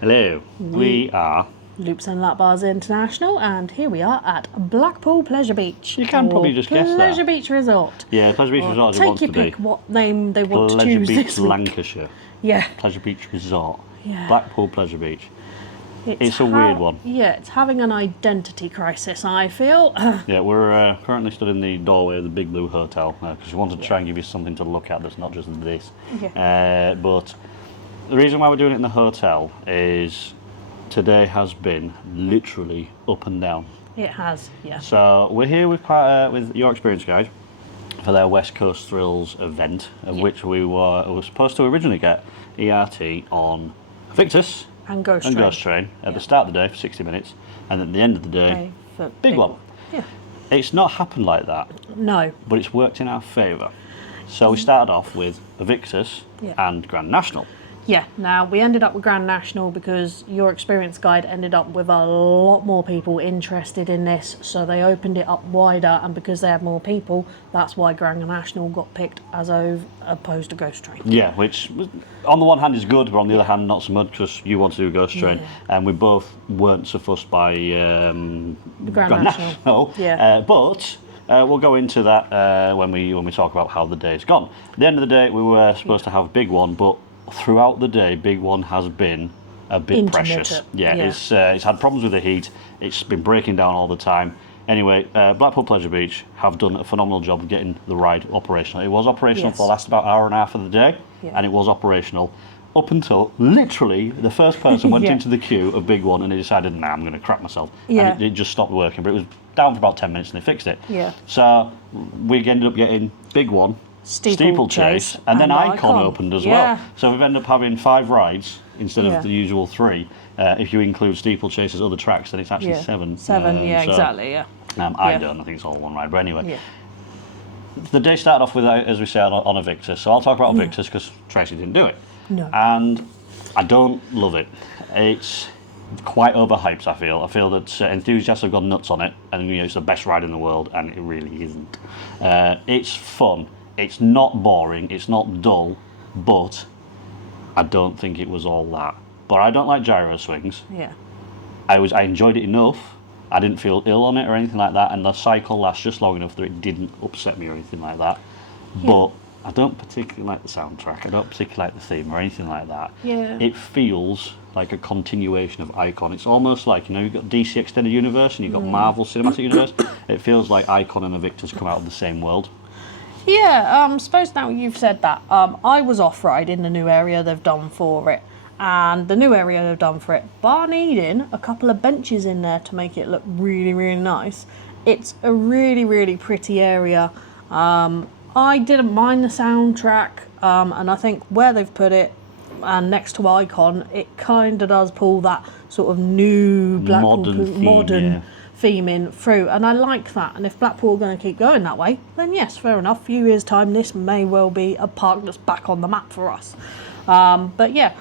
Hello, we are Loops and Lapbars International, and here we are at Blackpool Pleasure Beach. You can probably just guess that. Pleasure Beach Resort. Yeah, Pleasure Beach Resort as it wants to be. Take your pick what name they want to Pleasure choose Beach, this week. Lancashire. Yeah. Pleasure Beach Resort. Yeah. Blackpool Pleasure Beach. It's a weird one. Yeah, it's having an identity crisis, I feel. Yeah, we're currently stood in the doorway of the Big Blue Hotel because we wanted to try and give you something to look at that's not just this. Yeah. But the reason why we're doing it in the hotel is today has been literally up and down. It has, yeah. So we're here with Your Expirience guide for their West Coast Thrills event, of which we were supposed to originally get ERT on Victus And Ghost Train at the start of the day for 60 minutes, and at the end of the day, big one. Yeah. It's not happened like that, No. but it's worked in our favour. So we started off with Victus and Grand National. Yeah, now we ended up with Grand National because Your Expirience guide ended up with a lot more people interested in this, so they opened it up wider, and because they had more people, that's why Grand National got picked as opposed to Ghost Train. Yeah, which on the one hand is good, but on the other hand not so much because you want to do Ghost Train, and we both weren't so fussed by Grand National. Yeah. But we'll go into that when we talk about how the day's gone. At the end of the day, we were supposed to have Big One, but throughout the day, Big One has been a bit precious. Yeah, it's had problems with the heat. It's been breaking down all the time. Anyway, Blackpool Pleasure Beach have done a phenomenal job of getting the ride operational. It was operational for the last about hour and a half of the day, and it was operational up until literally the first person went into the queue of Big One and they decided, nah, I'm going to crap myself. And it just stopped working, but it was down for about 10 minutes and they fixed it. Yeah. So we ended up getting Big One, Steeplechase, and then Icon opened as well. So we've ended up having 5 rides instead of the usual 3. If you include Steeplechase's other tracks, then it's actually 7. 7, exactly, yeah. I don't think it's all one ride, but anyway. The day started off with, as we said, on a Victus. So I'll talk about Victus because Tracy didn't do it. No. And I don't love it. It's quite overhyped, I feel. I feel that enthusiasts have gone nuts on it, and it's the best ride in the world, and it really isn't. It's fun. It's not boring, it's not dull, but I don't think it was all that. But I don't like gyro swings. Yeah. I enjoyed it enough. I didn't feel ill on it or anything like that, and the cycle lasts just long enough that it didn't upset me or anything like that. But I don't particularly like the soundtrack. I don't particularly like the theme or anything like that. Yeah. It feels like a continuation of Icon. It's almost like, you've got DC Extended Universe and you've got Marvel Cinematic Universe. It feels like Icon and the Victus come out of the same world. Yeah, suppose now you've said that, I was off-ride in the new area they've done for it, and the new area they've done for it, bar needing a couple of benches in there to make it look really, really nice. It's a really, really pretty area. I didn't mind the soundtrack, and I think where they've put it, and next to Icon, it kind of does pull that sort of new modern theme in through, and I like that. And if Blackpool are going to keep going that way, then yes, fair enough. A few years' time, this may well be a park that's back on the map for us. But yeah,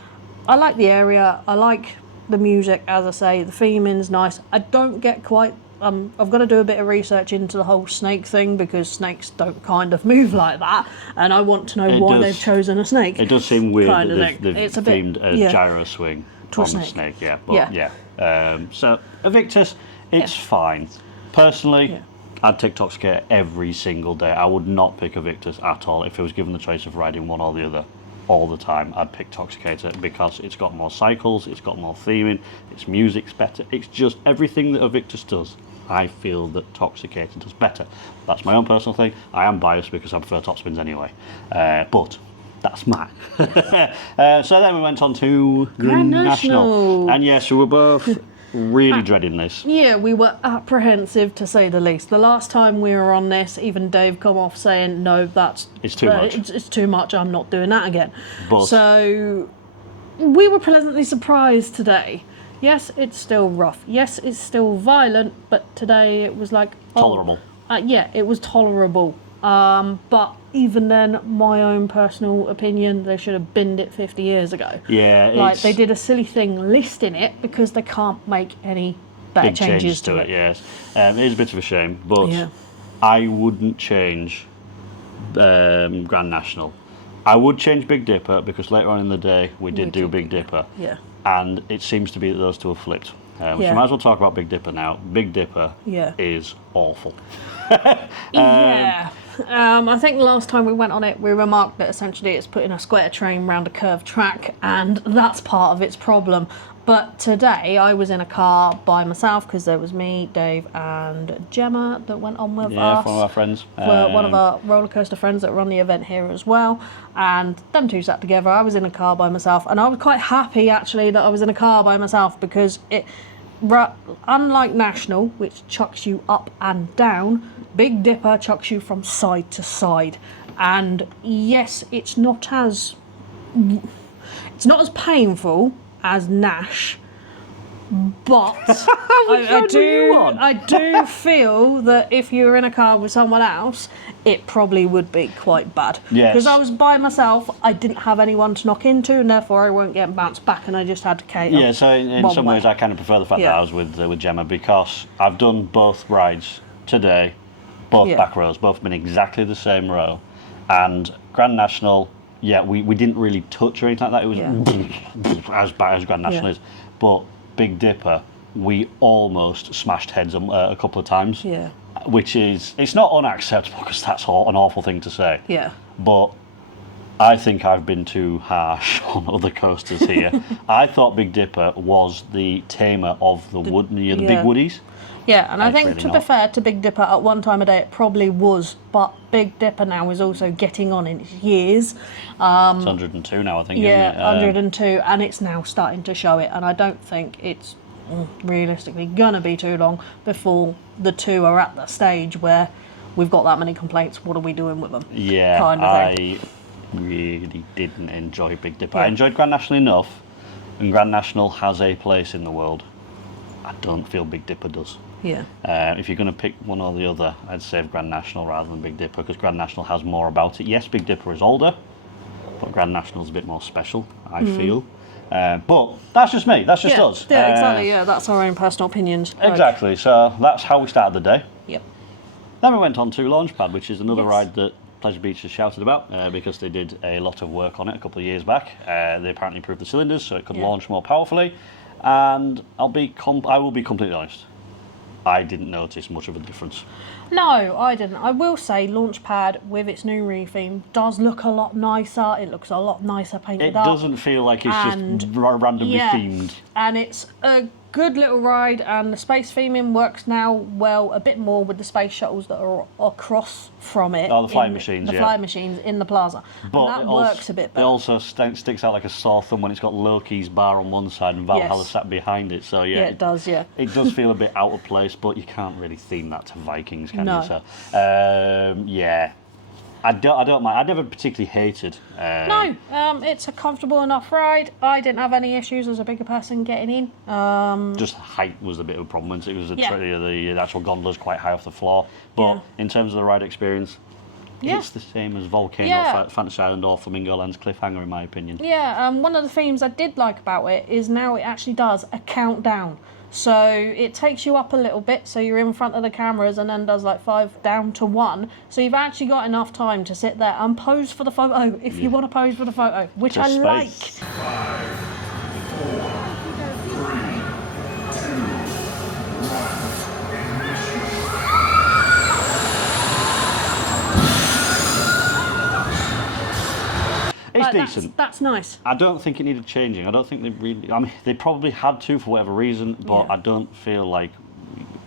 I like the area. I like the music, as I say. The theming's nice. I don't get quite. I've got to do a bit of research into the whole snake thing because snakes don't kind of move like that, and I want to know why they've chosen a snake. It does seem weird that they've themed a gyro swing to on the snake. So a Victus. It's fine. Personally, I'd take Toxicator every single day. I would not pick a Victus at all. If I was given the choice of riding one or the other all the time, I'd pick Toxicator because it's got more cycles, it's got more theming, its music's better. It's just everything that a Victus does, I feel that Toxicator does better. That's my own personal thing. I am biased because I prefer top spins anyway. But that's mine. So then we went on to Grand National. And yes, we were both really dreading this. Yeah, we were apprehensive to say the least. The last time we were on this, even Dave come off saying, no, it's too much. It's too much, I'm not doing that again. So we were pleasantly surprised today. Yes, it's still rough. Yes, it's still violent, but today it was like... tolerable. Yeah, it was tolerable. But even then, my own personal opinion, they should have binned it 50 years ago. Yeah, like they did a silly thing listing it because they can't make any better changes to it. Yes, it is a bit of a shame, but I wouldn't change Grand National. I would change Big Dipper because later on in the day we did do Big Dipper. Yeah. and it seems to be that those two have flipped. So Yeah. might as well talk about Big Dipper now. Big Dipper Yeah. is awful. Yeah. I think the last time we went on it, we remarked that essentially it's putting a square train round a curved track, and that's part of its problem. But today I was in a car by myself because there was me, Dave, and Gemma that went on with Yeah, us. one of our friends. One of our roller coaster friends that run the event here as well, and them two sat together. I was in a car by myself, and I was quite happy actually that I was in a car by myself because unlike National, which chucks you up and down, Big Dipper chucks you from side to side. And yes, it's not as painful as Nash, but I do feel that if you were in a car with someone else, it probably would be quite bad. Yes. Because I was by myself, I didn't have anyone to knock into, and therefore I weren't getting bounced back, and I just had to cater. Yeah, so in some ways I kind of prefer the fact that I was with Gemma, because I've done both rides today, both back rows, both been exactly the same row, and Grand National, we didn't really touch or anything like that. It was as bad as Grand National is, but Big Dipper, we almost smashed heads a couple of times. Yeah. Which is, it's not unacceptable because that's an awful thing to say. Yeah. But I think I've been too harsh on other coasters here. I thought Big Dipper was the tamer of the big woodies. Yeah, and I think really to be not. fair to Big Dipper, at one time of day it probably was, but Big Dipper now is also getting on in its years. It's 102 now, I think, isn't it? 102, and it's now starting to show it, and I don't think it's realistically gonna be too long before the two are at the stage where we've got that many complaints, what are we doing with them? Yeah, kind of thing. I really didn't enjoy Big Dipper. I enjoyed Grand National enough, and Grand National has a place in the world. I don't feel Big Dipper does. Yeah. If you're going to pick one or the other, I'd save Grand National rather than Big Dipper, because Grand National has more about it. Yes, Big Dipper is older, but Grand National's a bit more special, I feel. But that's just me, that's just us. Yeah, exactly, that's our own personal opinions. Exactly, so that's how we started the day. Yep. Then we went on to Launchpad, which is another ride that Pleasure Beach has shouted about because they did a lot of work on it a couple of years back. They apparently improved the cylinders so it could launch more powerfully. And I will be completely honest, I didn't notice much of a difference. No, I didn't. I will say Launchpad with its new retheme does look a lot nicer. It looks a lot nicer painted up. It doesn't feel like it's just randomly themed. And it's a good little ride, and the space theming works now well a bit more with the space shuttles that are across from it. Oh, the flying machines, The flying machines in the plaza. But and that works a bit better. It also sticks out like a sore thumb when it's got Loki's bar on one side and Valhalla sat behind it. So yeah, it does. Yeah, it does feel a bit out of place, but you can't really theme that to Vikings, can No. you? So, I don't mind. I never particularly hated. No, it's a comfortable enough ride. I didn't have any issues as a bigger person getting in. Just height was a bit of a problem. It was the actual gondola's quite high off the floor. But in terms of the ride experience, it's the same as Volcano, Fantasy Island, or Flamingo Land's Cliffhanger, in my opinion. Yeah, one of the themes I did like about it is now it actually does a countdown. So it takes you up a little bit, so you're in front of the cameras, and then does like 5 down to 1. So you've actually got enough time to sit there and pose for the photo if you want to pose for the photo, which Just I like. 5, 4, 3, 2, 1, ignition. It's decent. That's nice. I don't think it needed changing. I don't think they really. I mean, they probably had to for whatever reason, but I don't feel like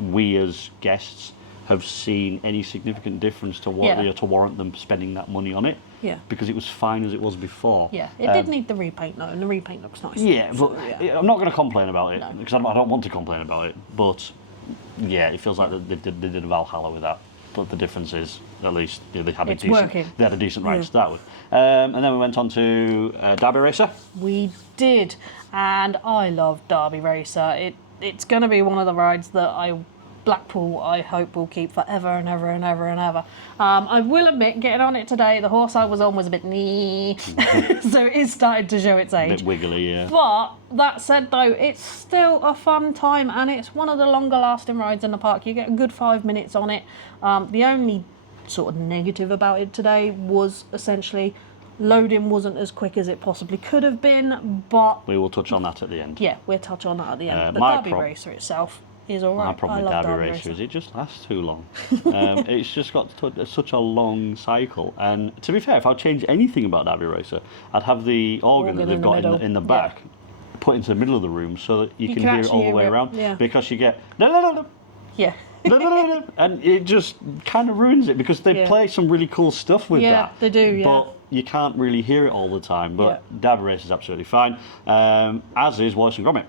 we as guests have seen any significant difference to to warrant them spending that money on it. Yeah. Because it was fine as it was before. Yeah, it did need the repaint though, and the repaint looks nice. Yeah, So, but I'm not going to complain about it because I don't want to complain about it. But yeah, it feels like they did a Valhalla with that. But the difference is, at least they had a decent ride to start with. And then we went on to Derby Racer. We did, and I love Derby Racer. It's going to be one of the rides that Blackpool, I hope, will keep forever and ever and ever and ever. I will admit, getting on it today, the horse I was on was a bit so it is starting to show its age. A bit wiggly, yeah. But that said, though, it's still a fun time, and it's one of the longer lasting rides in the park. You get a good 5 minutes on it. The only sort of negative about it today was essentially Loading wasn't as quick as it possibly could have been, but We will touch on that at the end. yeah, we'll touch on that at the end. The my Derby prob- Racer itself is all My right. problem I with love Derby Derby Racer Racer. is it just lasts too long. It's just got such a long cycle. And to be fair, if I'd change anything about Derby Racer, I'd have the organ that Organ they've in the got middle. in the back put into the middle of the room so that you can can hear it actually all the hear way it, around. yeah. Because you get Yeah. and it just kind of ruins it because they Yeah. play some really cool stuff with Yeah, that. they do, yeah. But you can't really hear it all the time. But Yeah. Derby Racer is absolutely fine. As is Wallace and Gromit,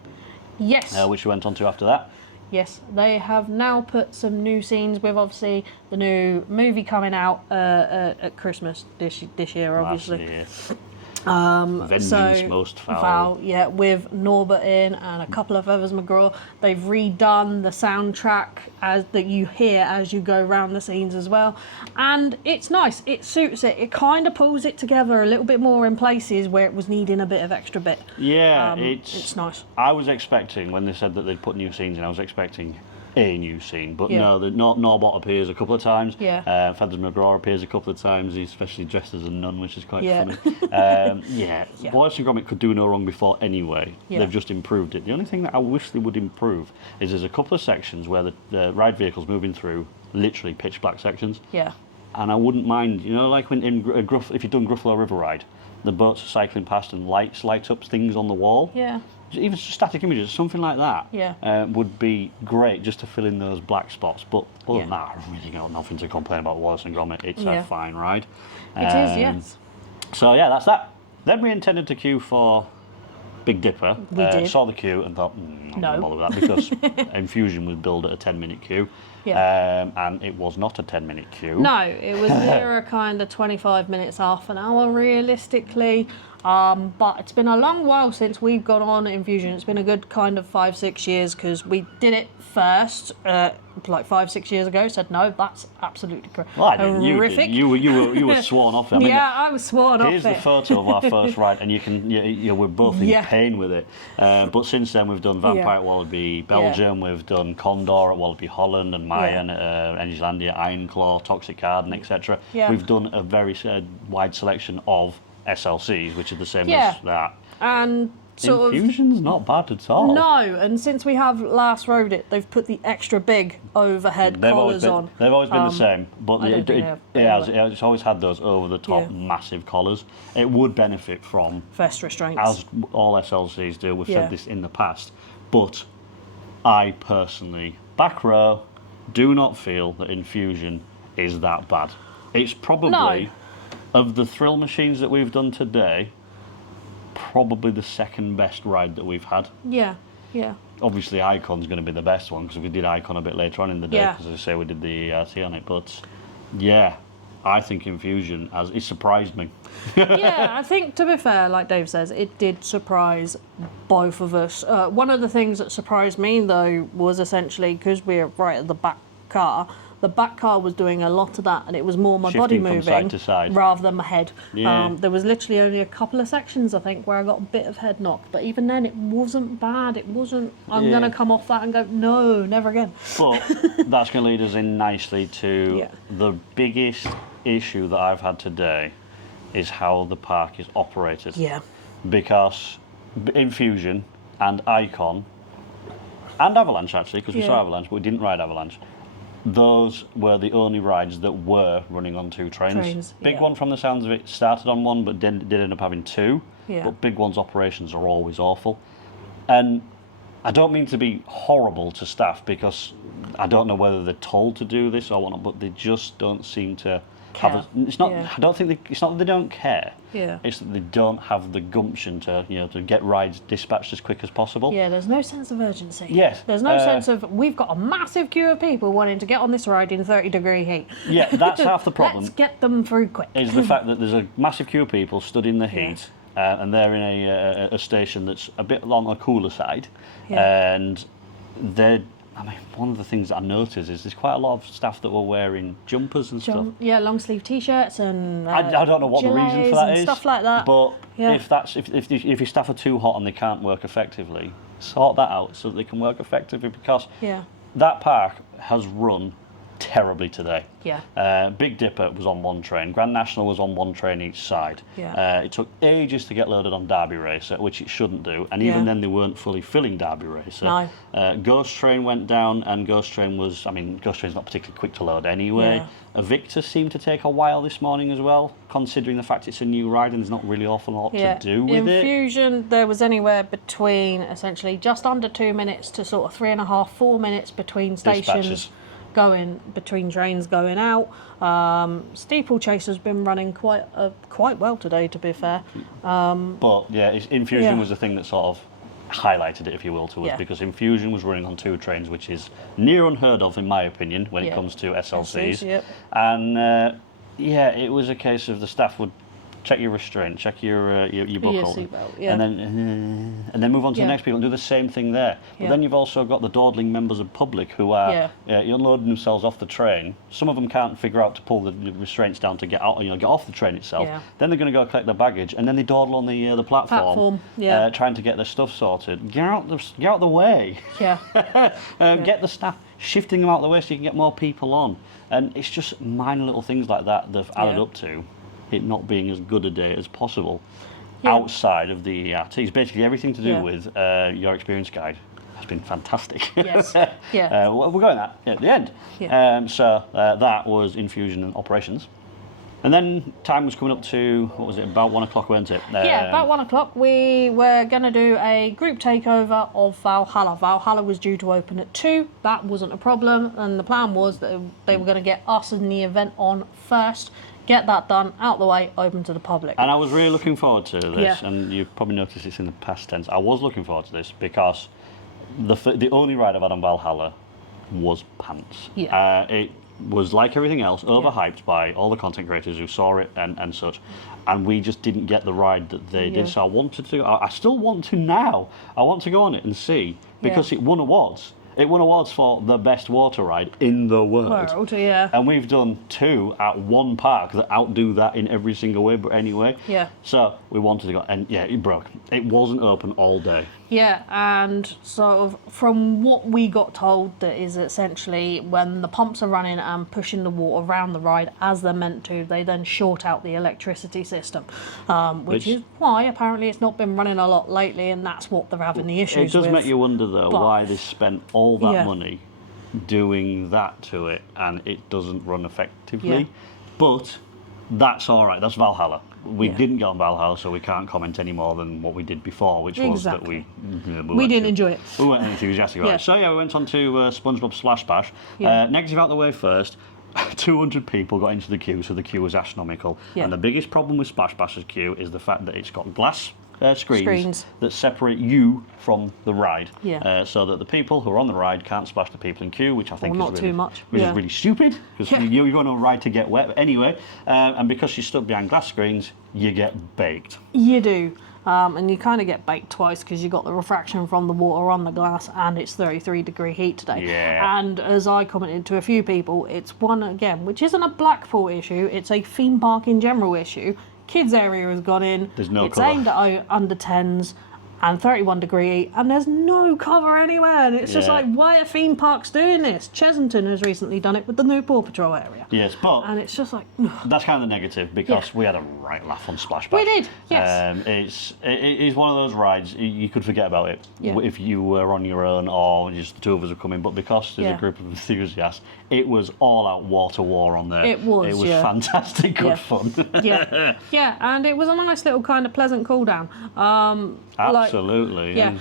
Yes. which we went on to after that. Yes, they have now put some new scenes with obviously the new movie coming out at Christmas this year, obviously. Last year. Vengeance Most Foul. Yeah, with Norbert in and a couple of others, McGraw. They've redone the soundtrack that you hear as you go around the scenes as well, and it's nice. It suits it. It kind of pulls it together a little bit more in places where it was needing a bit of extra bit. Yeah, It's nice. I was expecting, when they said that they'd put new scenes in, I was expecting a new scene, but Yeah. no, Norbot appears a couple of times. Yeah. Feathers McGraw appears a couple of times. He's especially dressed as a nun, which is quite Yeah. funny. Yeah, Wallace and Gromit could do no wrong before anyway. Yeah. They've just improved it. The only thing that I wish they would improve is there's a couple of sections where the ride vehicle's moving through literally pitch black sections. Yeah. And I wouldn't mind, like when if you've done Gruffalo River Ride, the boats are cycling past and light up things on the wall. Yeah. Even static images, something like that, Yeah. would be great just to fill in those black spots. But other than Yeah. that, I really got nothing to complain about Wallace and Gromit. It's Yeah. a fine ride. It is, yes. So yeah, that's that. Then we intended to queue for Big Dipper. We did. Saw the queue and thought, I'm No. not bother with that because Infusion was billed at a 10-minute queue. Yeah. And it was not a 10-minute queue. No, it was nearer kind of 25 minutes, half an hour realistically. But it's been a long while since we've gone on Infusion. It's been a good kind of 5-6 years because we did it first, like 5-6 years ago. Said no, that's absolutely correct. Well, I didn't. Horrific. You were sworn off. I mean, Yeah, I was sworn off here's it. the photo of our first ride, and we're both in Yeah. pain with it. But since then, we've done Vampire at Wallaby Belgium, we've done Condor at Wallaby Holland, and Mayan at Energylandia, Ironclaw, Toxic Garden, etc. Yeah. We've done a very wide selection of SLCs, which are the same Yeah. as that. And sort of. Infusion's not bad at all. No, and since we have last rode it, they've put the extra big overhead collars on. They've always been the same, but I don't think they have, but it's always had those over-the-top Yeah. massive collars. It would benefit from, Vest restraints. as all SLCs do, we've Yeah. said this in the past, but I personally, back row, do not feel that Infusion is that bad. It's probably, of the thrill machines that we've done today, probably the second best ride that we've had. Yeah, yeah. Obviously, Icon's going to be the best one because we did Icon a bit later on in the day Yeah. because, as I say, we did the ERT on it. But yeah, I think Infusion it surprised me. Yeah, I think, to be fair, like Dave says, it did surprise both of us. One of the things that surprised me, though, was essentially because we're right at the back car. The back car was doing a lot of that, and it was more my body Shifting from moving side to side. rather than my head. Yeah. There was literally only a couple of sections, I think, where I got a bit of head knock. But even then, it wasn't bad. It wasn't, I'm Yeah. going to come off that and go, no, never again. But that's going to lead us in nicely to Yeah. the biggest issue that I've had today is how the park is operated. Yeah. Because Infusion and Icon and Avalanche, actually, because we Yeah. saw Avalanche, but we didn't ride Avalanche. Those were the only rides that were running on two trains. Big yeah. One, from the sounds of it, started on one, but did end up having two. Yeah. But Big One's operations are always awful. And I don't mean to be horrible to staff because I don't know whether they're told to do this or whatnot, but they just don't seem to have. It's not. Yeah. I don't think it's not that they don't care. Yeah. It's that they don't have the gumption to to get rides dispatched as quick as possible. Yeah, there's no sense of urgency. Yes, There's no sense of, we've got a massive queue of people wanting to get on this ride in 30-degree heat. Yeah, that's half the problem. Let's get them through quick. Is the fact that there's a massive queue of people stood in the heat, and they're in a station that's a bit on the cooler side, Yeah. and they're. I mean, one of the things that I noticed is there's quite a lot of staff that were wearing jumpers and stuff. Yeah, long sleeve t-shirts and I don't know what the reason for that and is, stuff like that. But Yeah. if your staff are too hot and they can't work effectively, sort that out so that they can work effectively because Yeah. that park has run terribly today. Yeah. Big Dipper was on one train. Grand National was on one train each side. Yeah. It took ages to get loaded on Derby Racer, which it shouldn't do. And even Yeah. then, they weren't fully filling Derby Racer. No. Ghost Train went down, and Ghost Train was, I mean, Ghost Train's not particularly quick to load anyway. Yeah. Victor seemed to take a while this morning as well, considering the fact it's a new ride and there's not really an awful lot to do with it. Infusion, there was anywhere between essentially just under 2 minutes to sort of 3.5, 4 minutes between stations Dispatches. between trains going out. Steeplechaser's been running quite well today, to be fair. But yeah, Infusion Yeah. was the thing that sort of highlighted it, if you will, to us, Yeah. because Infusion was running on 2 trains, which is near unheard of, in my opinion, when it Yeah. comes to SLCs. Yep. And yeah, it was a case of the staff would check your restraint, check your buckle, seatbelt, yeah. and then move on to Yeah. the next people and do the same thing there. But Yeah. then you've also got the dawdling members of public who are Yeah. unloading themselves off the train. Some of them can't figure out to pull the restraints down to get out, get off the train itself. Yeah. Then they're going to go collect their baggage, and then they dawdle on the platform, yeah. trying to get their stuff sorted. Get out the way. Yeah. Get the staff shifting them out of the way so you can get more people on. And it's just minor little things like that that have added Yeah. up to it not being as good a day as possible Yeah. outside of the ERTs. Basically, everything to do Yeah. with Your Experience guide has been fantastic. Yes. Yeah. We're going at the end. Yeah. So that was Infusion and operations. And then time was coming up to, what was it, about 1 o'clock, weren't it? Yeah, about 1 o'clock we were going to do a group takeover of Valhalla. Valhalla was due to open at 2. That wasn't a problem, and the plan was that they were going to get us and the event on first, get that done, out the way, open to the public. And I was really looking forward to this, Yeah. and you've probably noticed it's in the past tense. I was looking forward to this because the only ride I've had on Valhalla was pants. Yeah. It was like everything else, overhyped by all the content creators who saw it and such, and we just didn't get the ride that they Yeah. did. So I wanted to. I still want to now. I want to go on it and see, because Yeah. it won awards. It won awards for the best water ride in the world. Yeah. And we've done 2 at one park that outdo that in every single way, but anyway. Yeah. So we wanted to go, and yeah, it broke. It wasn't open all day. Yeah, and sort of from what we got told, that is essentially when the pumps are running and pushing the water around the ride as they're meant to, they then short out the electricity system, which is why apparently it's not been running a lot lately, and that's what they're having the issues It does with. make you wonder, though, But- why they spent all that Yeah. money doing that to it, and it doesn't run effectively. Yeah. But that's all right. That's Valhalla. We Yeah. didn't get on Valhalla, so we can't comment any more than what we did before, which was that we We didn't enjoy it. We weren't enthusiastic about Yeah. it. So yeah, we went on to SpongeBob Splash Bash. Yeah. Negative out the way first. 200 people got into the queue, so the queue was astronomical. Yeah. And the biggest problem with Splash Bash's queue is the fact that it's got glass screens that separate you from the ride, Yeah. so that the people who are on the ride can't splash the people in queue, which I think Or not is really, too much. which Yeah. is really stupid, because Yeah. you're going on a ride to get wet. But anyway, and because she's stuck behind glass screens, you get baked. You do. And you kind of get baked twice because you got the refraction from the water on the glass, and it's 33-degree heat today. Yeah. And as I commented to a few people, it's one, again, which isn't a Blackpool issue, it's a theme park in general issue. Kids area has gone in, There's no it's cover. aimed at under 10s, and 31-degree heat, and there's no cover anywhere, and it's just Yeah. like, why are theme parks doing this? Chesington has recently done it with the new Paw Patrol area. Yes, but And it's just like, that's kind of the negative, because Yeah. we had a right laugh on Splash Bash. We did, yes. It is one of those rides you could forget about it Yeah. if you were on your own or just the two of us were coming. But because there's Yeah. a group of enthusiasts, it was all out water war on there. It was, It was yeah. fantastic, good Yeah. fun. yeah, yeah, and it was a nice little kind of pleasant cool down. Absolutely. Yeah.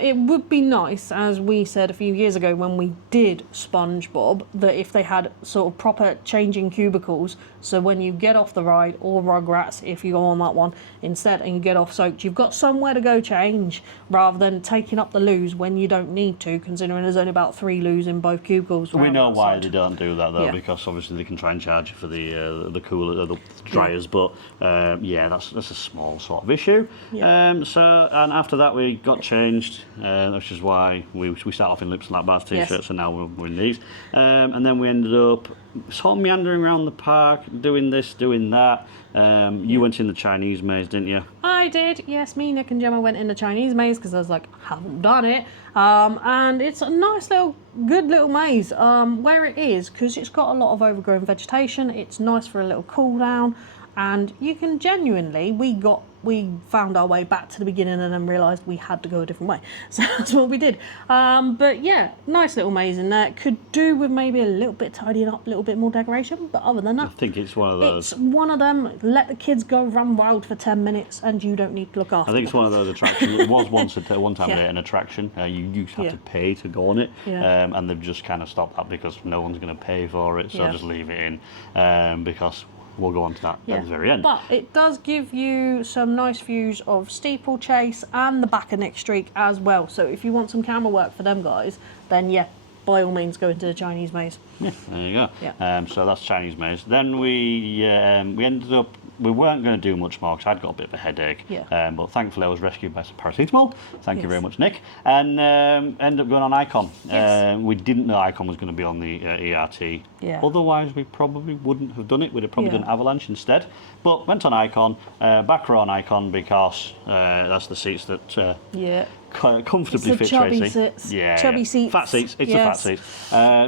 It would be nice, as we said a few years ago when we did SpongeBob, that if they had sort of proper changing cubicles, so when you get off the ride, or Rugrats if you go on that one instead and you get off soaked, you've got somewhere to go change rather than taking up the loos when you don't need to, considering there's only about 3 loos in both cubicles. We round know that why side. they don't do that though, Yeah. because obviously they can try and charge you for the cooler, the dryers. But yeah, that's a small sort of issue. Yeah. And after that we got changed, which is why we start off in Lips and Lapbars t-shirts, Yes. and now we're in these. And then we ended up sort of meandering around the park, doing this, doing that. You went in the Chinese maze, didn't you? I I did. Yes, me, Nick and Gemma went in the Chinese maze because I was like, haven't done it. And it's a nice good little maze. Where it is, because it's got a lot of overgrown vegetation, it's nice for a little cool down. And you can genuinely, we found our way back to the beginning and then realised we had to go a different way. So that's what we did. But yeah, nice little maze in there. Could do with maybe a little bit tidying up, a little bit more decoration. But other than that, I think it's one of those. it's one of them. Let the kids go run wild for 10 minutes and you don't need to look after I think it's them. one of those attractions. It was one time Yeah. an attraction. You used to have Yeah. to pay to go on it, Yeah. and they've just kind of stopped that because no one's going to pay for it. So Yeah. just leave it in because we'll go on to that at the very end. But it does give you some nice views of Steeplechase and the back of Nick Streak as well. So if you want some camera work for them guys, then yeah, by all means go into the Chinese maze. Yeah, there you go. Yeah. So that's Chinese maze. Then we ended up. We weren't going to do much more because I'd got a bit of a headache. Yeah. But thankfully I was rescued by some paracetamol. Thank you Yes. very much, Nick. And ended up going on Icon. Yes. We didn't know Icon was going to be on the ERT. Yeah. Otherwise we probably wouldn't have done it. We'd have probably Yeah. done Avalanche instead. But went on Icon. Back row on Icon because that's the seats that Yeah. comfortably It's the fit chubby Tracy. seats. Yeah, Chubby seats. Fat seats. It's Yes. a fat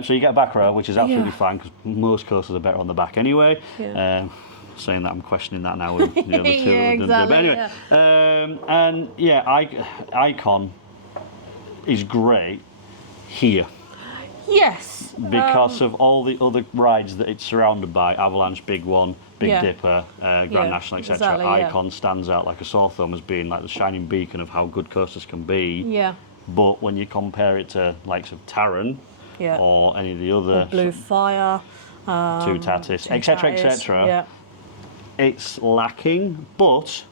seat. So you get a back row, which is absolutely Yeah. fine because most coasters are better on the back anyway. Yeah. Saying that, I'm questioning that now with the other two. Yeah, But exactly, anyway, and yeah, Icon is great here Yes. because of all the other rides that it's surrounded by: Avalanche, Big One, Big Yeah. Dipper, Grand Yeah, National, etc. exactly, yeah. Icon stands out like a sore thumb as being like the shining beacon of how good coasters can be. Yeah. But when you compare it to likes of Taron Yeah. or any of the other Blue Fire. Two Tatis, etc., Tatis, etc., Yeah. it's lacking. But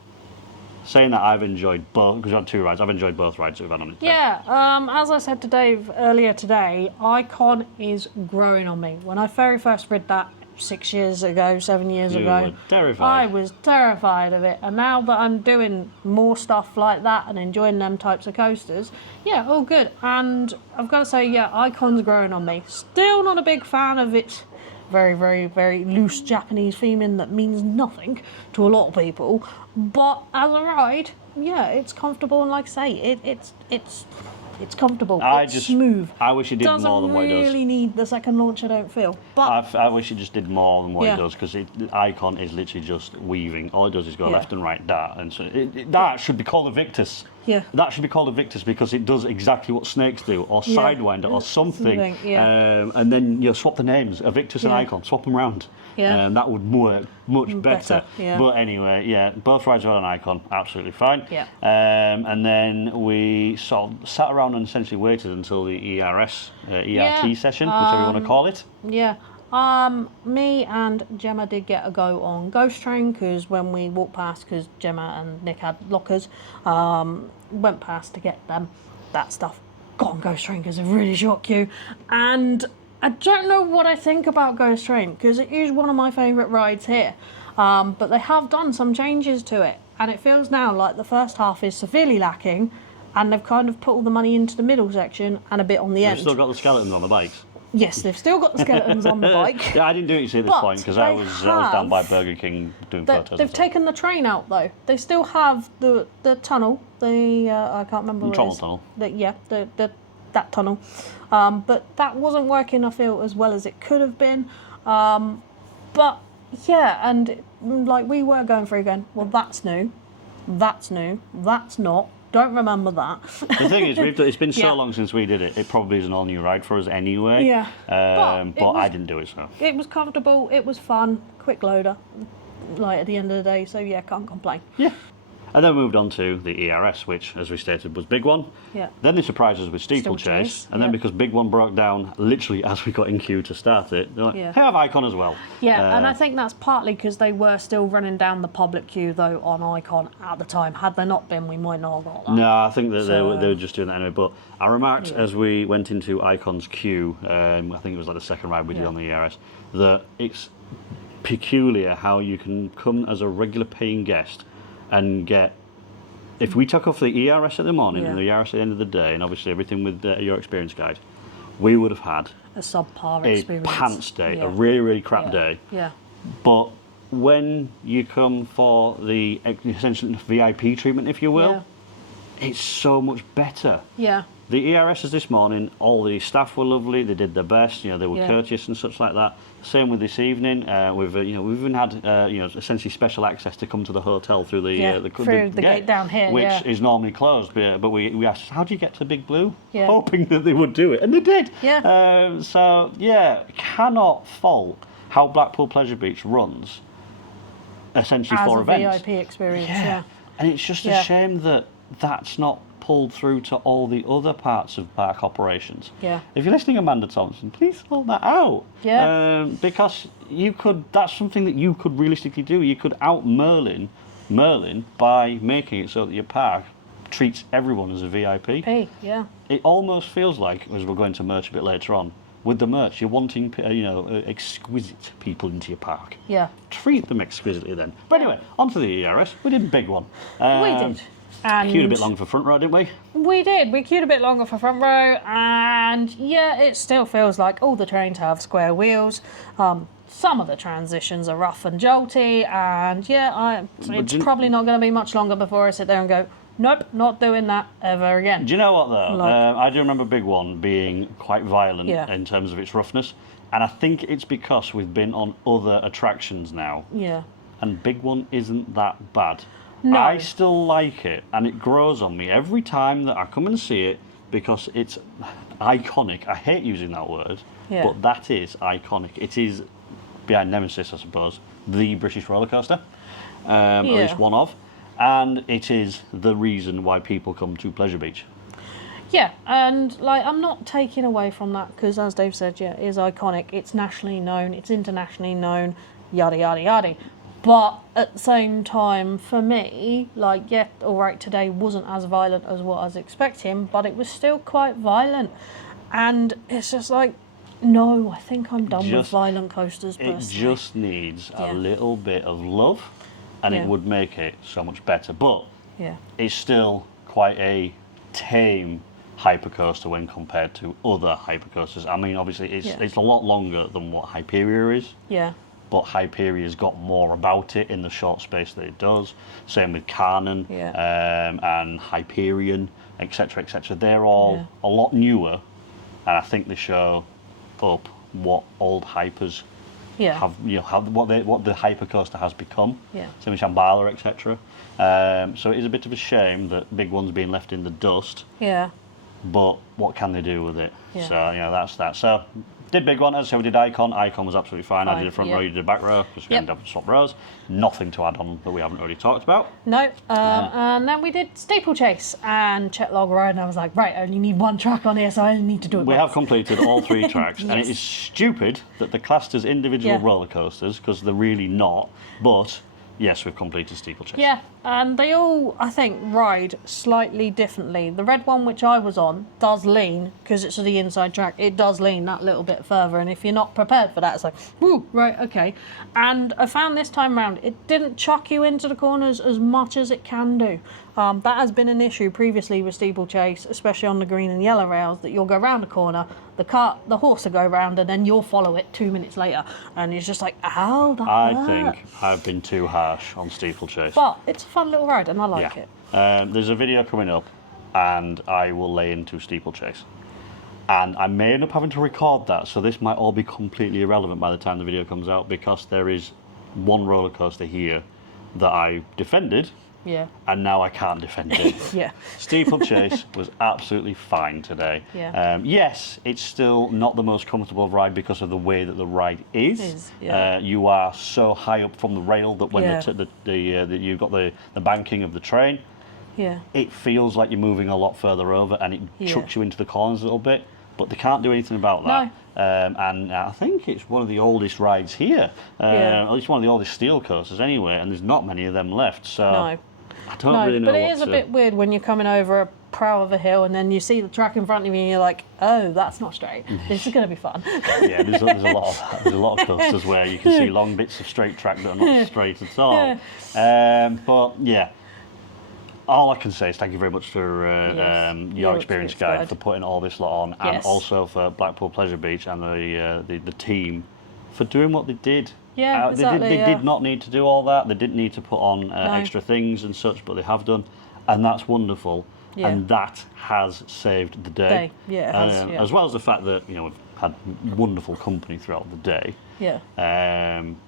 saying that, I've enjoyed both because we've had two rides. I've enjoyed both rides that we've had on it. today. Yeah, as I said to Dave earlier today, Icon is growing on me. When I very first read that 6 years ago, 7 years You ago, were terrified. I was terrified of it. And now that I'm doing more stuff like that and enjoying them types of coasters, yeah, all good. And I've got to say, yeah, Icon's growing on me. Still not a big fan of its very, very, very loose Japanese theming that means nothing to a lot of people. But as a ride, yeah, it's comfortable, and like I say, it's comfortable. It's smooth. I wish it did Doesn't more than what it does. really need the second launch, I don't feel. But I wish it just did more than what Yeah. it does because the Icon is literally just weaving. All it does is go Yeah. left and right, that, and so that should be called a Victus. Yeah. That should be called a Victus because it does exactly what snakes do, or Yeah. Sidewinder, or something. Something, yeah. And then swap the names, a Victus and Yeah. Icon, swap them round. Yeah. That would work much better. yeah. But anyway, yeah, both rides were on Icon, absolutely fine. Yeah. And then we sort of sat around and essentially waited until the ERT Yeah. session, whichever you want to call it. yeah, me and Gemma did get a go on Ghost Train because when we walked past, because Gemma and Nick had lockers, went past to get them. That stuff. Got on Ghost Train because it really shocked you. And I don't know what I think about Ghost Train because it is one of my favourite rides here. But they have done some changes to it, and it feels now like the first half is severely lacking, and they've kind of put all the money into the middle section and a bit on the We've end. still got the skeletons on the bikes. Yes, they've still got the skeletons on the bike. Yeah, I didn't do it, you see, at this But point because I they was down by have- Burger King doing photos. They've and stuff. taken the train out though. They still have the tunnel. I can't remember what it Trommel is. tunnel. That tunnel. But that wasn't working, I feel, as well as it could have been. But yeah, and like we were going through again. Well, that's new. That's new. That's not. Don't remember that. The thing is, it's been so Yeah. long since we did it. It probably is an all-new ride for us anyway. Yeah. But it But I was- didn't do it, so. It was comfortable. It was fun. Quick loader. Like at the end of the day. So yeah, can't complain. Yeah. And then we moved on to the ERS, which, as we stated, was Big One. Yeah. Then they surprised us with Steeplechase. Steeplechase, And then yeah. because Big One broke down literally as we got in queue to start it, they're like, Yeah. hey, have Icon as well. Yeah, and I think that's partly because they were still running down the public queue though on Icon at the time. Had there not been, we might not have got that. No, I think that So, they were just doing that anyway. But I remarked Yeah. as we went into Icon's queue, I think it was like the second ride we did Yeah. on the ERS, that it's peculiar how you can come as a regular paying guest and get. If we took off the ERS at the morning and the ERS at the end of the day, and obviously everything with Your Experience guide, we would have had A subpar a experience. pants day, Yeah. a really, really crap Yeah. day. Yeah. But when you come for the essential VIP treatment, if you will, Yeah. it's so much better. Yeah. The ERSs this morning, all the staff were lovely. They did their best. You know, they were Yeah. courteous and such like that. Same with this evening. We've even had essentially special access to come to the hotel through the through the gate down here, which yeah. is normally closed. But we asked, how do you get to Big Blue? Yeah. Hoping that they would do it, and they did. Yeah. So yeah, cannot fault how Blackpool Pleasure Beach runs. Essentially As for a events. VIP experience, yeah. And it's just a Yeah. shame that that's not pulled through to all the other parts of park operations. Yeah. If you're listening, Amanda Thompson, please sort that out. Yeah. Because that's something that you could realistically do. You could out Merlin by making it so that your park treats everyone as a VIP. Yeah. It almost feels like, as we're going to merch a bit later on, with the merch, you're wanting, exquisite people into your park. Yeah. Treat them exquisitely then. But anyway, onto the ERS. We did a big one. We did. And Queued a bit longer for front row, didn't we? we did. We queued a bit longer for front row, and yeah, it still feels like all the trains have square wheels. Some of the transitions are rough and jolty, and yeah, it's probably not going to be much longer before I sit there and go, nope, not doing that ever again. Do you know what though? Like- I do remember Big One being quite violent Yeah. in terms of its roughness, and I think it's because we've been on other attractions now, Yeah. and Big One isn't that bad. No. I still like it, and it grows on me every time that I come and see it because it's iconic. I hate using that word, Yeah. but that is iconic. It is, behind Nemesis, I suppose, the British roller coaster, at least one of, and it is the reason why people come to Pleasure Beach. Yeah, and like I'm not taking away from that because, as Dave said, yeah, it is iconic. It's nationally known. It's internationally known. Yada yada yada. But at the same time, for me, like, yeah, all right, today wasn't as violent as what I was expecting, but it was still quite violent, and it's just like, no, I think I'm done with violent coasters. It Personally. just needs a little bit of love, and it would make it so much better. But it's still quite a tame hypercoaster when compared to other hypercoasters. I mean, obviously, it's a lot longer than what Hyperia is. Yeah. But Hyperia's got more about it in the short space that it does. Same with Carnan and Hyperion, etc., etc. They're all a lot newer, and I think they show up what old hypers have, what the hypercoaster has become. Yeah. Same with Shambhala, etc. So it is a bit of a shame that Big One's being left in the dust. Yeah. But what can they do with it? Yeah. So that's that. So did Big One, as I said, we did Icon. Icon was absolutely fine. I did the front row, you did the back row, because we ended up with swap rows. Nothing to add on that we haven't already talked about. No, and then we did Steeplechase and Chet Log Ride, and I was like, right, I only need one track on here, so I only need to do it We once. have completed all 3 tracks, and it is stupid that they're classed as individual roller coasters, because they're really not, but yes, we've completed Steeplechase. Yeah, and they all, I think, ride slightly differently. The red one, which I was on, does lean, because it's the inside track, it does lean that little bit further, and if you're not prepared for that, it's like, woo, right, okay. And I found this time round, it didn't chuck you into the corners as much as it can do. That has been an issue previously with Steeplechase, especially on the green and yellow rails, that you'll go round a corner, the horse will go round, and then you'll follow it 2 minutes later, and it's just like, ow, that hurt. think I've been too harsh on Steeplechase. But it's a fun little ride, and I like it. There's a video coming up, and I will lay into Steeplechase. And I may end up having to record that, so this might all be completely irrelevant by the time the video comes out, because there is one roller coaster here that I defended, Yeah. and now I can't defend it. Yeah. Steeplechase was absolutely fine today. Yeah. Yes, it's still not the most comfortable ride because of the way that the ride is. Yeah. You are so high up from the rail that when you've got the banking of the train, Yeah. it feels like you're moving a lot further over, and it chucks you into the corners a little bit. But they can't do anything about that. No. And I think it's one of the oldest rides here. At least one of the oldest steel coasters anyway, and there's not many of them left. So No. I don't really know but it is a bit weird when you're coming over a prow of a hill and then you see the track in front of you and you're like, oh, that's not straight. This is going to be fun. Yeah, there's a lot of that. There's a lot of coasters where you can see long bits of straight track that are not straight at all. But yeah, all I can say is thank you very much for Your Experience Guide for putting all this lot on, and also for Blackpool Pleasure Beach and the team for doing what they did Yeah, exactly. They did not need to do all that. They didn't need to put on extra things and such, but they have done, and that's wonderful. Yeah. And that has saved the day. Yeah, it has, yeah. As well as the fact that we've had wonderful company throughout the day. Yeah.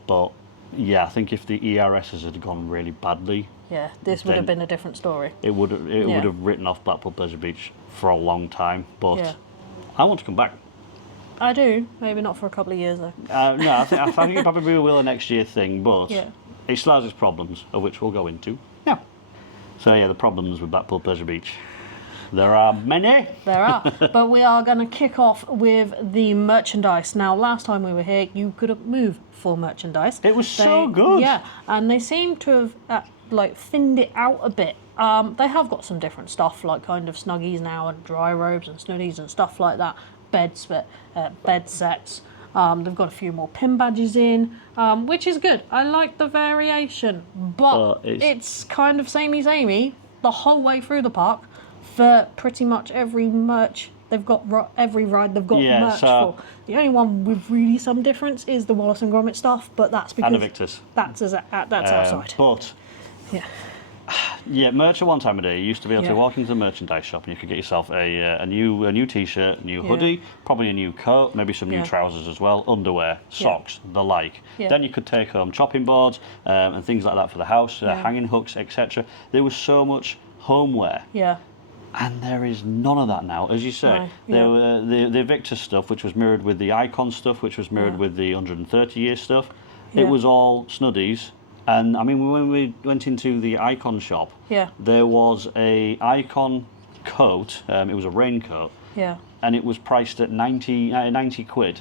But yeah, I think if the ERSs had gone really badly, Yeah, this would have been a different story. it would have written off Blackpool Pleasure Beach for a long time. But Yeah. I want to come back. I do. Maybe not for a couple of years though. No, I think it probably will a next year thing, but Yeah. it still has its problems, of which we'll go into. Yeah. So yeah, the problems with Blackpool Pleasure Beach. There are many. There are. But we are going to kick off with the merchandise. Now, last time we were here, you couldn't move for merchandise. It was so good. Yeah, and they seem to have thinned it out a bit. They have got some different stuff, like kind of snuggies now and dry robes and snuddies and stuff like that. Bed sets. They've got a few more pin badges in, which is good. I like the variation, but it's kind of samey the whole way through the park for pretty much every merch. They've got every ride they've got merch for. The only one with really some difference is the Wallace and Gromit stuff, but that's because And the Victus. That's outside. But yeah, merch at one time of day, you used to be able to walk into the merchandise shop and you could get yourself a new T-shirt, a new hoodie, probably a new coat, maybe some new trousers as well, underwear, socks, the like. Yeah. Then you could take home chopping boards and things like that for the house, hanging hooks, etc. There was so much homeware. Yeah. And there is none of that now, as you say. No, The Victus stuff, which was mirrored with the Icon stuff, which was mirrored with the 130-year stuff, it was all snuddies. And I mean, when we went into the Icon shop, there was a Icon coat. It was a raincoat, and it was priced at 90 quid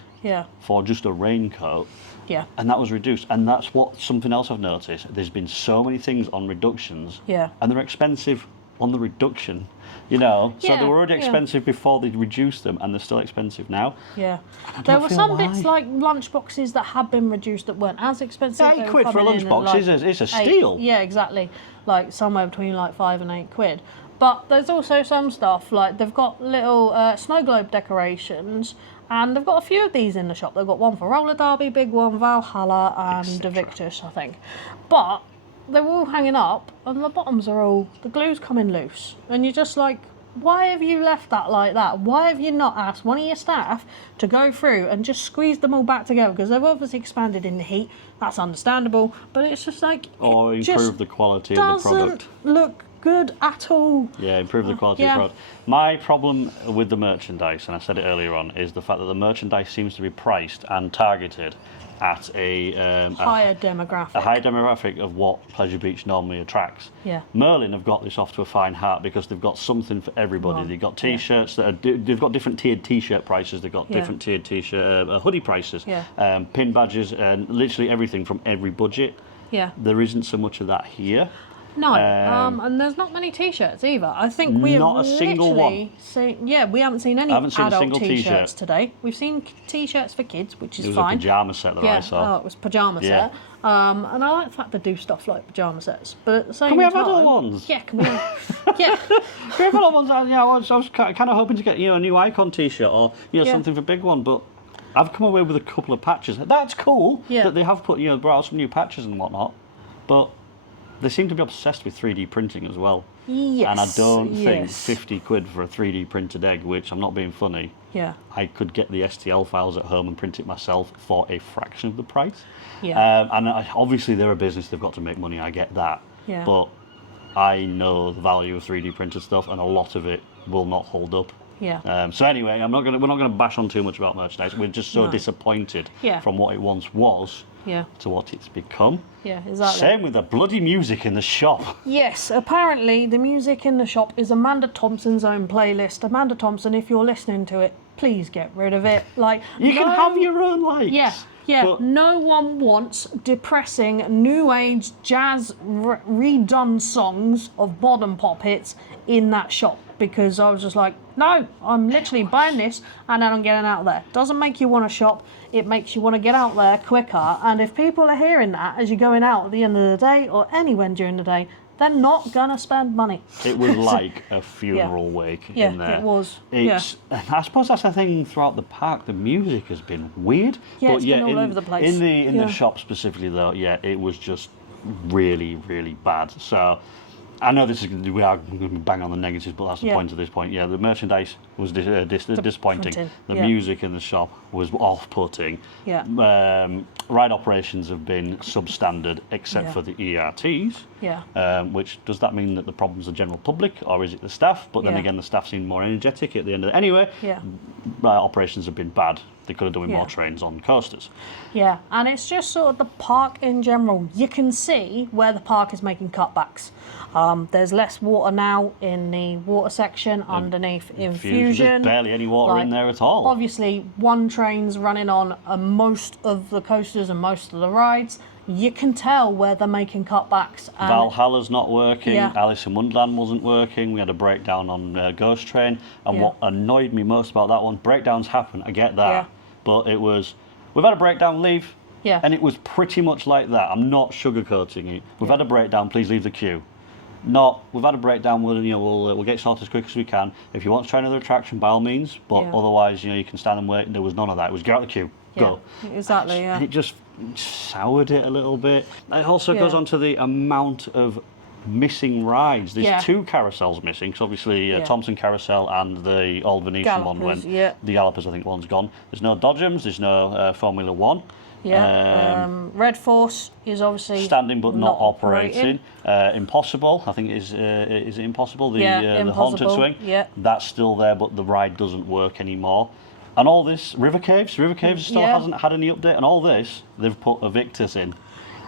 for just a raincoat. Yeah. And that was reduced. And that's something else I've noticed. There's been so many things on reductions, and they're expensive on the reduction. So they were already expensive before they reduced them, and they're still expensive now. Yeah, there were some bits like lunch boxes that had been reduced that weren't as expensive. £8 for a lunch box is a steal. Yeah, exactly. Like somewhere between like £5 and £8. But there's also some stuff like they've got little snow globe decorations, and they've got a few of these in the shop. They've got one for roller derby, big one, Valhalla, and the Victus, I think. But they're all hanging up, and the bottoms the glue's coming loose. And you're just like, why have you left that like that? Why have you not asked one of your staff to go through and just squeeze them all back together? Because they've obviously expanded in the heat. That's understandable. But it's just like... Or improve the quality of the product. Doesn't look good at all. Yeah, improve the quality of the product. My problem with the merchandise, and I said it earlier on, is the fact that the merchandise seems to be priced and targeted at a higher demographic. A higher demographic of what Pleasure Beach normally attracts. Yeah. Merlin have got this off to a fine heart because they've got something for everybody. They've got T-shirts they've got different tiered T-shirt prices. They've got different tiered T-shirt hoodie prices. Yeah. Pin badges and literally everything from every budget. Yeah. There isn't so much of that here. No, and there's not many T-shirts either. I think we not have a single literally seen, we haven't seen any haven't seen a adult single T-shirts T-shirt. today. We've seen T-shirts for kids, which is There was fine. a pyjama set that I saw. Oh, it was pyjama set. And I like the fact they do stuff like pyjama sets, but at the same Can we have time, adult ones? Yeah, can we? Yeah, Can we have adult ones? I was kind of hoping to get a new Icon T-shirt or something for big one, but I've come away with a couple of patches. That's cool that they have put brought out some new patches and whatnot, but they seem to be obsessed with 3D printing as well. Yes. And I don't think 50 quid for a 3D printed egg, which I'm not being funny. Yeah. I could get the STL files at home and print it myself for a fraction of the price. Yeah. And obviously they're a business, they've got to make money, I get that. Yeah. But I know the value of 3D printed stuff, and a lot of it will not hold up. Yeah. So anyway, we're not going to bash on too much about merchandise. We're just so disappointed from what it once was to what it's become. Yeah, exactly. Same with the bloody music in the shop. Yes, apparently the music in the shop is Amanda Thompson's own playlist. Amanda Thompson, if you're listening to it, please get rid of it. Like you can have your own likes. Yeah, but no one wants depressing new age jazz redone songs of bottom pop hits in that shop, because I was just like, no, I'm literally buying this and then I'm getting out of there. Doesn't make you want to shop, it makes you want to get out there quicker. And if people are hearing that as you're going out at the end of the day or anywhere during the day, they're not gonna spend money. It was like a funeral wake Yeah, in there. it was. It's, I suppose that's the thing throughout the park. The music has been weird. Yeah, it's been all over the place. In the shop specifically, though, yeah, it was just really, really bad. So I know we are going to bang on the negatives, but that's the point at this point. Yeah, the merchandise was disappointing. The music in the shop was off-putting. Yeah. Ride operations have been substandard, except for the ERTs. Yeah. Which does that mean that the problem's the general public, or is it the staff? But then again, the staff seem more energetic at the end of it. Anyway, ride operations have been bad. They could have done with more trains on coasters. Yeah, and it's just sort of the park in general. You can see where the park is making cutbacks. There's less water now in the water section underneath Infusion. There's barely any water in there at all. Obviously, one train's running on most of the coasters and most of the rides. You can tell where they're making cutbacks. And Valhalla's not working. Yeah. Alice in Wonderland wasn't working. We had a breakdown on Ghost Train. And what annoyed me most about that one, breakdowns happen, I get that. Yeah. But it was, we've had a breakdown, leave. Yeah. And it was pretty much like that. I'm not sugarcoating it. We've had a breakdown, please leave the queue. Not, we've had a breakdown, we'll get sorted as quick as we can. If you want to try another attraction, by all means. But otherwise, you can stand and wait. There was none of that. It was get out of the queue, go. Exactly, And it just soured it a little bit. It also goes on to the amount of missing rides. There's 2 carousels missing, because obviously Thompson Carousel and the Old Venetian one went. Yeah. The Gallopers, I think, one's gone. There's no Dodgems, there's no Formula One. Yeah. Red Force is obviously standing but not operating. Impossible, I think is it Impossible? The Haunted Swing. Yeah. That's still there, but the ride doesn't work anymore. And all this, River Caves still hasn't had any update. And all this, they've put a Victus in.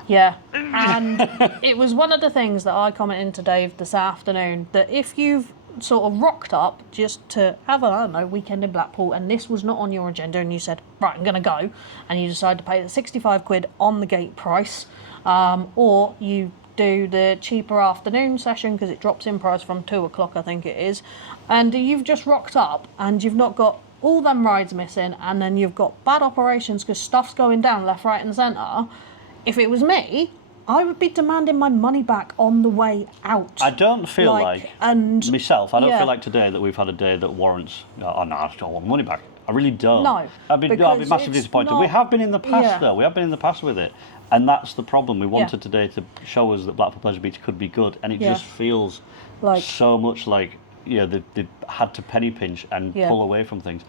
Yeah, and it was one of the things that I commented to Dave this afternoon, that if you've sort of rocked up just to have a weekend in Blackpool, and this was not on your agenda, and you said, right, I'm going to go, and you decide to pay the 65 quid on the gate price, or you do the cheaper afternoon session because it drops in price from 2 o'clock, I think it is, and you've just rocked up and you've not got all them rides missing, and then you've got bad operations because stuff's going down left, right and centre. If it was me, I would be demanding my money back on the way out. I don't feel like myself, I don't feel like today that we've had a day that warrants, oh no, I don't want money back. I really don't. No. I'd be massively disappointed. We have been in the past though, we have been in the past with it. And that's the problem. We wanted today to show us that Blackpool Pleasure Beach could be good, and it just feels like so much like they had to penny pinch and pull away from things.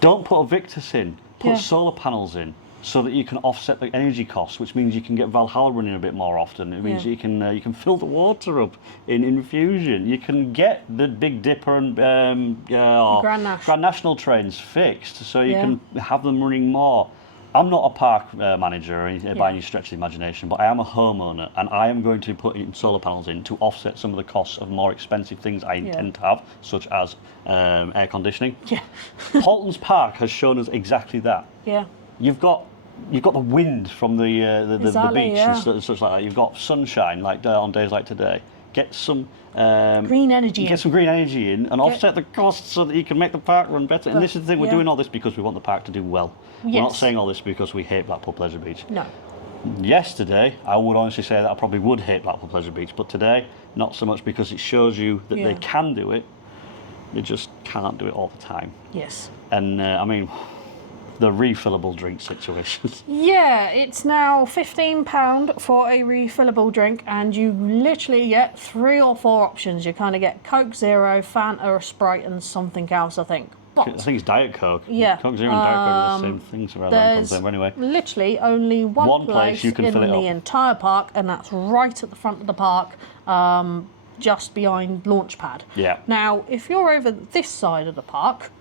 Don't put a Victus in, put solar panels in, so that you can offset the energy costs, which means you can get Valhalla running a bit more often. It means you can fill the water up in Infusion. You can get the Big Dipper and Grand National trains fixed, so you can have them running more. I'm not a park manager by any stretch of the imagination, but I am a homeowner, and I am going to put in solar panels in to offset some of the costs of more expensive things I intend to have, such as air conditioning. Yeah. Halton's Park has shown us exactly that. Yeah. You've got the wind from the beach and such like that. You've got sunshine like on days like today. Get some green energy. Get some green energy in and offset the costs so that you can make the park run better. And this is the thing: we're doing all this because we want the park to do well. We're not saying all this because we hate Blackpool Pleasure Beach. No. Yesterday, I would honestly say that I probably would hate Blackpool Pleasure Beach, but today, not so much, because it shows you that they can do it. They just can't do it all the time. Yes. And I mean, the refillable drink situations. Yeah, it's now £15 for a refillable drink, and you literally get 3 or 4 options. You kind of get Coke Zero, Fanta, a Sprite, and something else, I think. I think it's Diet Coke. Yeah. Coke Zero and Diet Coke are the same things around that concept, anyway. Literally only one place you can fill it up in the entire park, and that's right at the front of the park, just behind Launchpad. Yeah. Now, if you're over this side of the park,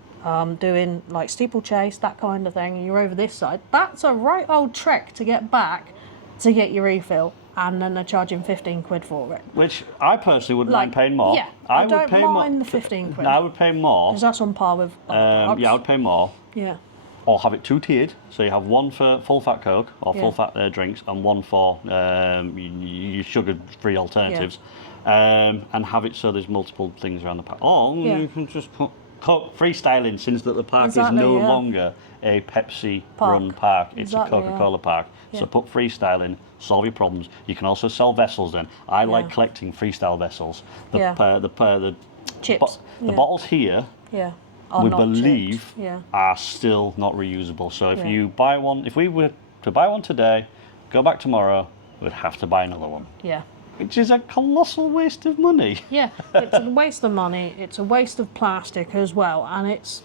doing like steeplechase, that kind of thing, and you're over this side, that's a right old trek to get back to get your refill, and then they're charging 15 quid for it. Which I personally wouldn't mind paying more. Yeah, I don't mind the 15 quid. No, I would pay more. Because that's on par with other yeah, I would pay more. Yeah. Or have it 2-tiered, so you have one for full fat Coke or full fat drinks, and one for your sugar-free alternatives, and have it so there's multiple things around the park. Or you can just put freestyling since that the park Exactly, is no yeah. longer a Pepsi-run park. It's Exactly, a Coca-Cola park. Yeah. So put freestyling, solve your problems. You can also sell vessels then. I like Yeah. collecting freestyle vessels. The, Yeah. the Chips. the Yeah. bottles here, Yeah. Are we not believe, chipped. Yeah. are still not reusable. So if Yeah. you buy one, if we were to buy one today, go back tomorrow, we'd have to buy another one. Yeah. Which is a colossal waste of money. Yeah, it's a waste of money. It's a waste of plastic as well, and it's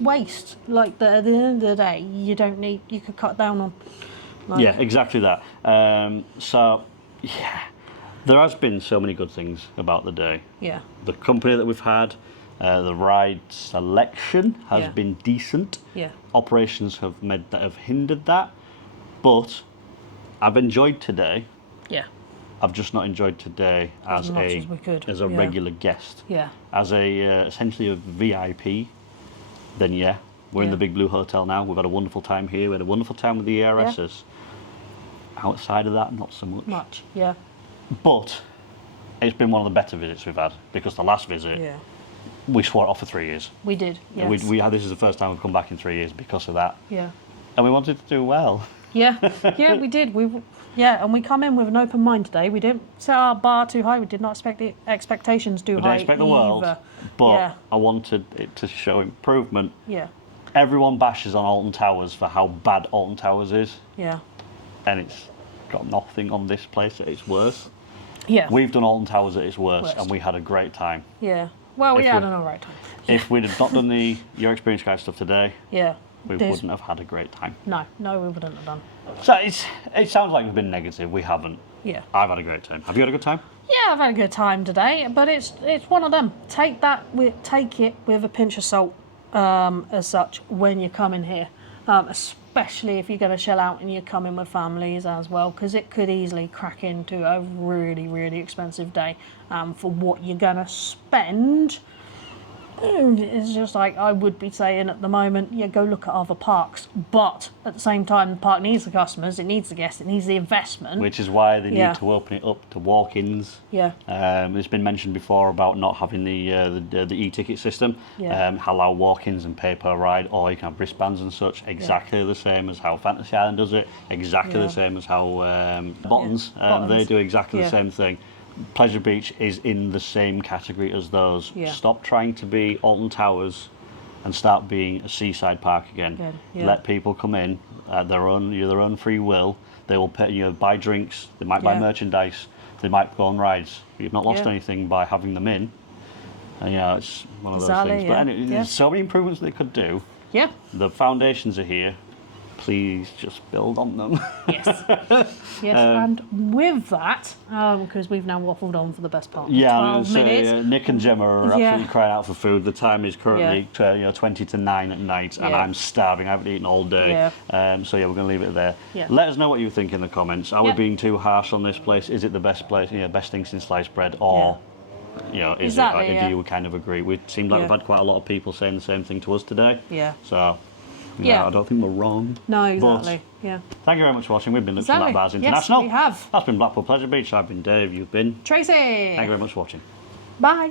waste. Like at the end of the day, you don't need. You could cut down on. Like, Yeah, exactly that. So, yeah, there has been so many good things about the day. Yeah. The company that we've had, the ride selection has Yeah. been decent. Yeah. Operations have hindered that, but I've enjoyed today. Yeah. I've just not enjoyed today As much as we could, as a yeah. regular guest. Yeah. As a essentially a VIP, then yeah, we're in Yeah. the Big Blue Hotel now. We've had a wonderful time here. We had a wonderful time with the ERSs. Outside of that, not so much. Much. Yeah. But it's been one of the better visits we've had because the last visit Yeah. we swore it off for 3 years. We did. Yes. We had this is the first time we've come back in 3 years because of that, Yeah. and we wanted to do well. Yeah. Yeah. We did. And we come in with an open mind today. We didn't set our bar too high. We did not expect the expectations too We high. didn't expect the world, either. but Yeah. I wanted it to show improvement. Yeah. Everyone bashes on Alton Towers for how bad Alton Towers is, Yeah. and it's got nothing on this place at its worst. Yeah. We've done Alton Towers at its worst, Worst. and we had a great time. Yeah. Well, we If had we- an alright time. If we'd have not done the Your Experience guide stuff today, Yeah. we There's- wouldn't have had a great time. No, we wouldn't have done. So it sounds like we've been negative. We haven't. Yeah. I've had a great time. Have you had a good time? Yeah, I've had a good time today, but it's one of them. Take it with a pinch of salt, as such, when you come in here, especially if you're going to shell out and you're coming with families as well, because it could easily crack into a really, really expensive day for what you're going to spend. It's just like I would be saying at the moment, yeah, go look at other parks. But at the same time, the park needs the customers, it needs the guests, it needs the investment. Which is why they Yeah. need to open it up to walk-ins. Yeah. It's been mentioned before about not having the e-ticket system. Yeah. Allow walk-ins and pay per ride, or you can have wristbands and such. Exactly the same as how Fantasy Island does it. Exactly Yeah. the same as how Buttons. They Buttons. do exactly Yeah. the same thing. Pleasure Beach is in the same category as those. Yeah. Stop trying to be Alton Towers and start being a seaside park again. Good, yeah. Let people come in at their own free will. They will pay, buy drinks. They might buy Yeah. merchandise. They might go on rides. You've not lost Yeah. anything by having them in. And it's one of those Exactly, things. But yeah. anyway, Yeah. there's so many improvements they could do. Yeah. The foundations are here. Please just build on them. Yes. Yes, and with that, because we've now waffled on for the best part of Yeah, 12 minutes. Nick and Gemma are Yeah. absolutely crying out for food. The time is currently 20 to 9 at night, and Yeah. I'm starving. I haven't eaten all day. Yeah. So we're going to leave it there. Yeah. Let us know what you think in the comments. Are we Yeah. being too harsh on this place? Is it the best place? Best thing since sliced bread, or is Exactly, it? yeah. Do you kind of agree? We seem like Yeah. we've had quite a lot of people saying the same thing to us today. Yeah. So. Yeah. I don't think we're wrong. No, But exactly. Yeah. thank you very much for watching. We've been looking Exactly. at Lapbars Yes, International. we have. That's been Blackpool Pleasure Beach. I've been Dave. You've been. Tracy. Thank you very much for watching. Bye.